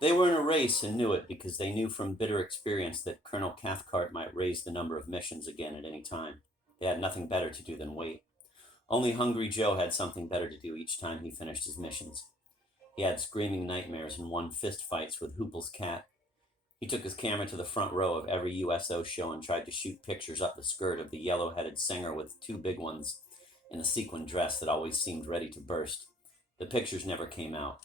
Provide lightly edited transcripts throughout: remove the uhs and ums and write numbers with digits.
They were in a race and knew it because they knew from bitter experience that Colonel Cathcart might raise the number of missions again at any time. They had nothing better to do than wait. Only Hungry Joe had something better to do each time he finished his missions. He had screaming nightmares and won fist fights with Hoople's cat. He took his camera to the front row of every USO show and tried to shoot pictures up the skirt of the yellow-headed singer with two big ones in a sequin dress that always seemed ready to burst. The pictures never came out.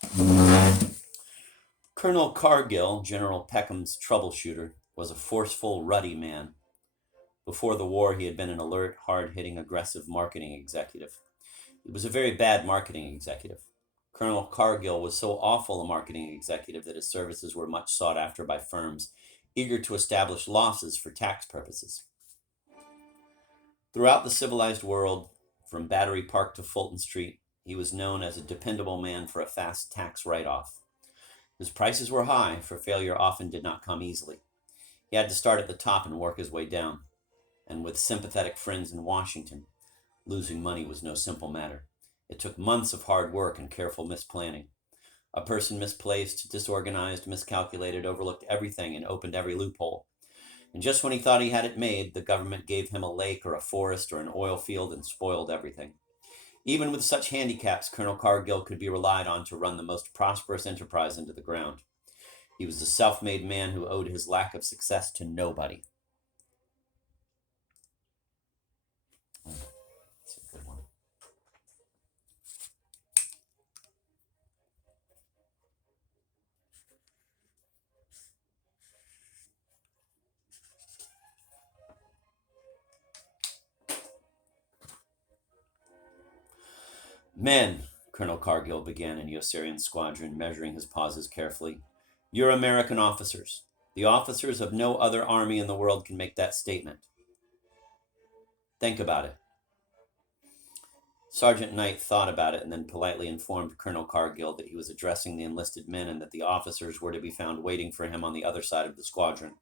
Colonel Cargill, General Peckham's troubleshooter, was a forceful, ruddy man. Before the war, he had been an alert, hard-hitting, aggressive marketing executive. He was a very bad marketing executive. Colonel Cargill was so awful a marketing executive that his services were much sought after by firms eager to establish losses for tax purposes. Throughout the civilized world, from Battery Park to Fulton Street, he was known as a dependable man for a fast tax write-off. His prices were high, for failure often did not come easily. He had to start at the top and work his way down. And with sympathetic friends in Washington, losing money was no simple matter. It took months of hard work and careful misplanning. A person misplaced, disorganized, miscalculated, overlooked everything, and opened every loophole. And just when he thought he had it made, the government gave him a lake or a forest or an oil field and spoiled everything. Even with such handicaps, Colonel Cargill could be relied on to run the most prosperous enterprise into the ground. He was a self-made man who owed his lack of success to nobody. That's a good one. Men, Colonel Cargill began in Yossarian's squadron, measuring his pauses carefully. You're American officers. The officers of no other army in the world can make that statement. Think about it. Sergeant Knight thought about it and then politely informed Colonel Cargill that he was addressing the enlisted men and that the officers were to be found waiting for him on the other side of the squadron.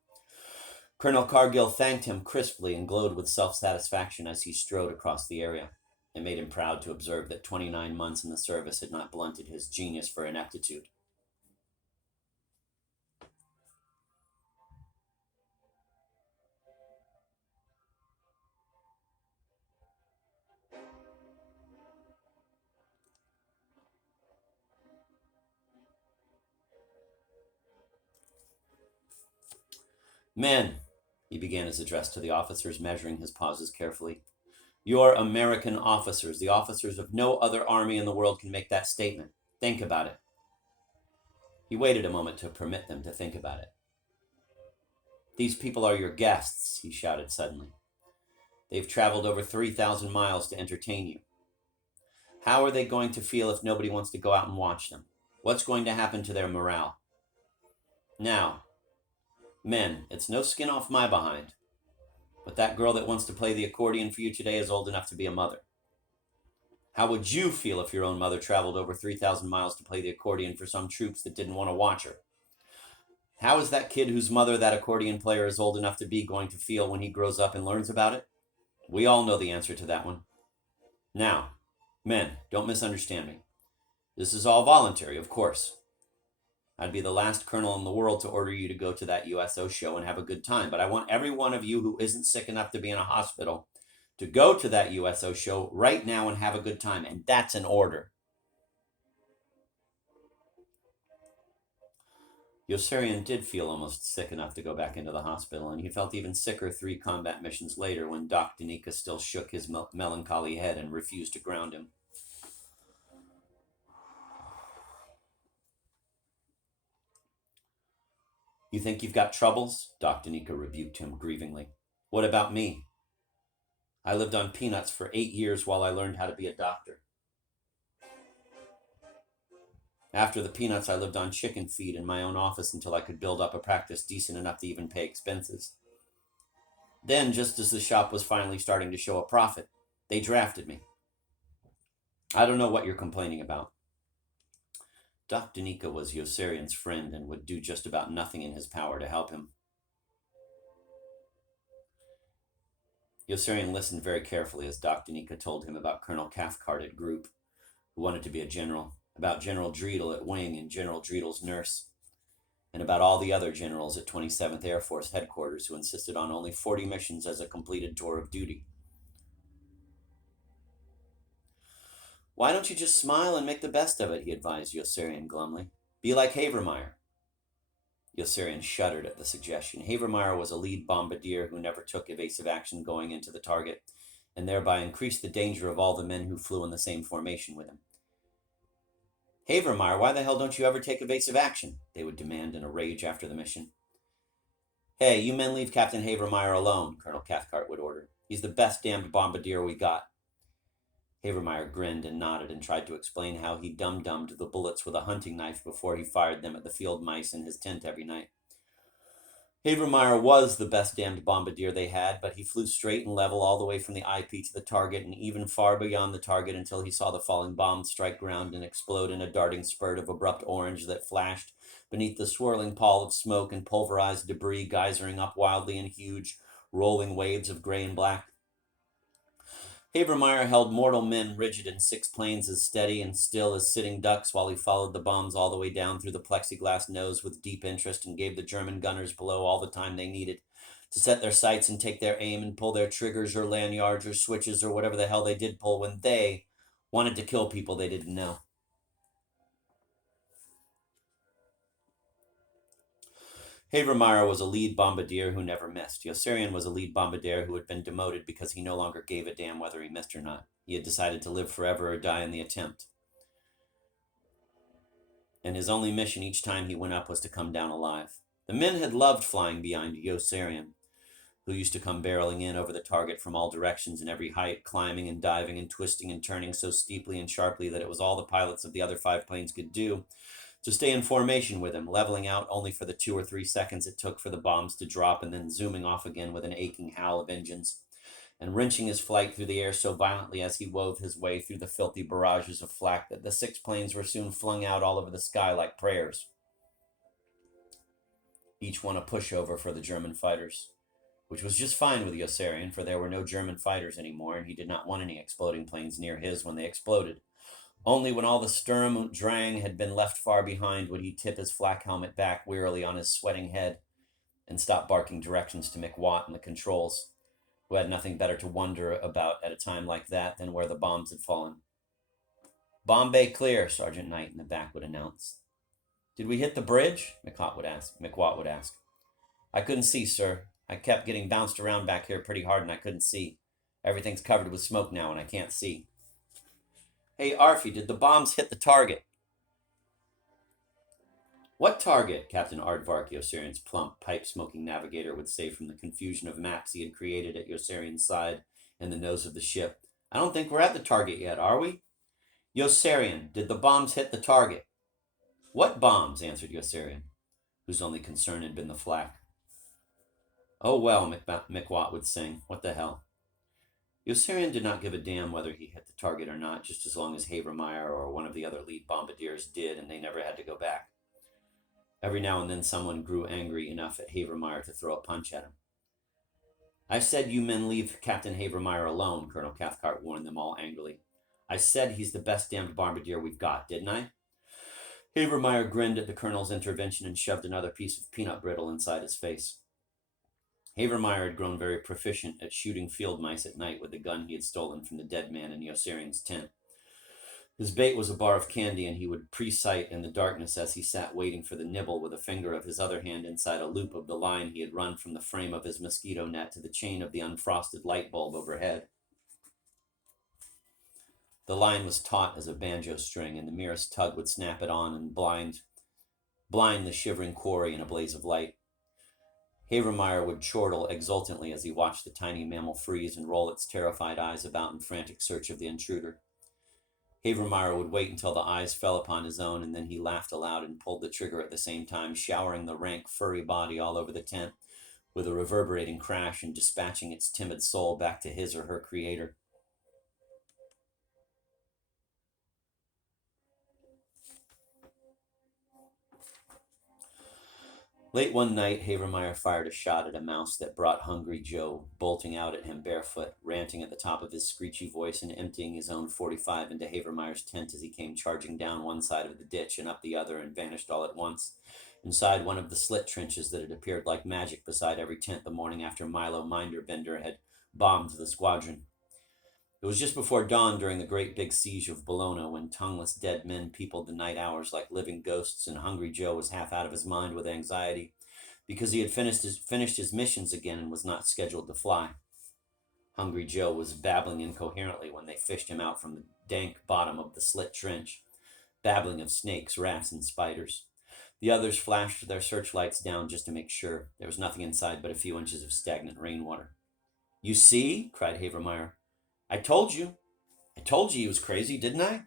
Colonel Cargill thanked him crisply and glowed with self-satisfaction as he strode across the area. It made him proud to observe that 29 months in the service had not blunted his genius for ineptitude. Men, he began his address to the officers, measuring his pauses carefully. You're American officers. The officers of no other army in the world can make that statement. Think about it. He waited a moment to permit them to think about it. These people are your guests, he shouted suddenly. They've traveled over 3,000 miles to entertain you. How are they going to feel if nobody wants to go out and watch them? What's going to happen to their morale? Now, men, it's no skin off my behind, but that girl that wants to play the accordion for you today is old enough to be a mother. How would you feel if your own mother traveled over 3,000 miles to play the accordion for some troops that didn't want to watch her? How is that kid whose mother that accordion player is old enough to be going to feel when he grows up and learns about it? We all know the answer to that one. Now, men, don't misunderstand me. This is all voluntary, of course. I'd be the last colonel in the world to order you to go to that USO show and have a good time, but I want every one of you who isn't sick enough to be in a hospital to go to that USO show right now and have a good time, and that's an order. Yossarian did feel almost sick enough to go back into the hospital, and he felt even sicker 3 combat missions later when Doc Danica still shook his melancholy head and refused to ground him. You think you've got troubles? Doc Danica rebuked him grievingly. What about me? I lived on peanuts for 8 years while I learned how to be a doctor. After the peanuts, I lived on chicken feed in my own office until I could build up a practice decent enough to even pay expenses. Then, just as the shop was finally starting to show a profit, they drafted me. I don't know what you're complaining about. Doc Danica was Yossarian's friend and would do just about nothing in his power to help him. Yossarian listened very carefully as Doc Danica told him about Colonel Cathcart at Group, who wanted to be a general, about General Dreidel at Wing and General Dreedel's nurse. and about all the other generals at 27th Air Force headquarters who insisted on only 40 missions as a completed tour of duty. Why don't you just smile and make the best of it, he advised Yossarian glumly. Be like Havermeyer. Yossarian shuddered at the suggestion. Havermeyer was a lead bombardier who never took evasive action going into the target, and thereby increased the danger of all the men who flew in the same formation with him. Havermeyer, why the hell don't you ever take evasive action? They would demand in a rage after the mission. Hey, you men leave Captain Havermeyer alone, Colonel Cathcart would order. He's the best damned bombardier we got. Havermeyer grinned and nodded and tried to explain how he dum-dummed the bullets with a hunting knife before he fired them at the field mice in his tent every night. Havermeyer was the best damned bombardier they had, but he flew straight and level all the way from the IP to the target and even far beyond the target until he saw the falling bomb strike ground and explode in a darting spurt of abrupt orange that flashed beneath the swirling pall of smoke and pulverized debris geysering up wildly in huge, rolling waves of gray and black. Havermeyer held mortal men rigid in 6 planes as steady and still as sitting ducks while he followed the bombs all the way down through the plexiglass nose with deep interest and gave the German gunners below all the time they needed to set their sights and take their aim and pull their triggers or lanyards or switches or whatever the hell they did pull when they wanted to kill people they didn't know. Havermeyer was a lead bombardier who never missed. Yossarian was a lead bombardier who had been demoted because he no longer gave a damn whether he missed or not. He had decided to live forever or die in the attempt. And his only mission each time he went up was to come down alive. The men had loved flying behind Yossarian, who used to come barreling in over the target from all directions and every height, climbing and diving and twisting and turning so steeply and sharply that it was all the pilots of the other 5 planes could do to stay in formation with him, leveling out only for the 2 or 3 seconds it took for the bombs to drop and then zooming off again with an aching howl of engines, and wrenching his flight through the air so violently as he wove his way through the filthy barrages of flak that the 6 planes were soon flung out all over the sky like prayers, each one a pushover for the German fighters, which was just fine with Yossarian, for there were no German fighters anymore, and he did not want any exploding planes near his when they exploded. Only when all the Sturm und Drang had been left far behind would he tip his flak helmet back wearily on his sweating head and stop barking directions to Mick Watt in the controls, who had nothing better to wonder about at a time like that than where the bombs had fallen. "Bomb bay clear," Sergeant Knight in the back would announce. "Did we hit the bridge?" Mick Watt would ask. "I couldn't see, sir. I kept getting bounced around back here pretty hard and I couldn't see. Everything's covered with smoke now and I can't see." "Hey, Arfie, did the bombs hit the target?" "What target?" Captain Aardvark, Yossarian's plump, pipe-smoking navigator, would say from the confusion of maps he had created at Yossarian's side and the nose of the ship. "I don't think we're at the target yet, are we?" "Yossarian, did the bombs hit the target?" "What bombs?" answered Yossarian, whose only concern had been the flak. "Oh, well," Mick Watt would sing. "What the hell?" Yossarian did not give a damn whether he hit the target or not, just as long as Havermeyer or one of the other lead bombardiers did, and they never had to go back. Every now and then someone grew angry enough at Havermeyer to throw a punch at him. "I said you men leave Captain Havermeyer alone," Colonel Cathcart warned them all angrily. "I said he's the best damned bombardier we've got, didn't I?" Havermeyer grinned at the colonel's intervention and shoved another piece of peanut brittle inside his face. Havermeyer had grown very proficient at shooting field mice at night with the gun he had stolen from the dead man in Yossarian's tent. His bait was a bar of candy, and he would pre-sight in the darkness as he sat waiting for the nibble with a finger of his other hand inside a loop of the line he had run from the frame of his mosquito net to the chain of the unfrosted light bulb overhead. The line was taut as a banjo string, and the merest tug would snap it on and blind the shivering quarry in a blaze of light. Havermeyer would chortle exultantly as he watched the tiny mammal freeze and roll its terrified eyes about in frantic search of the intruder. Havermeyer would wait until the eyes fell upon his own, and then he laughed aloud and pulled the trigger at the same time, showering the rank, furry body all over the tent with a reverberating crash and dispatching its timid soul back to his or her creator. Late one night, Havermeyer fired a shot at a mouse that brought Hungry Joe bolting out at him barefoot, ranting at the top of his screechy voice and emptying his own .45 into Havermeyer's tent as he came charging down one side of the ditch and up the other and vanished all at once, inside one of the slit trenches that had appeared like magic beside every tent the morning after Milo Minderbender had bombed the squadron. It was just before dawn during the great big siege of Bologna, when tongueless dead men peopled the night hours like living ghosts, and Hungry Joe was half out of his mind with anxiety because he had finished his missions again and was not scheduled to fly. Hungry Joe was babbling incoherently when they fished him out from the dank bottom of the slit trench, babbling of snakes, rats, and spiders. The others flashed their searchlights down just to make sure. There was nothing inside but a few inches of stagnant rainwater. "You see?" cried Havermeyer. I told you. I told you he was crazy, didn't I?"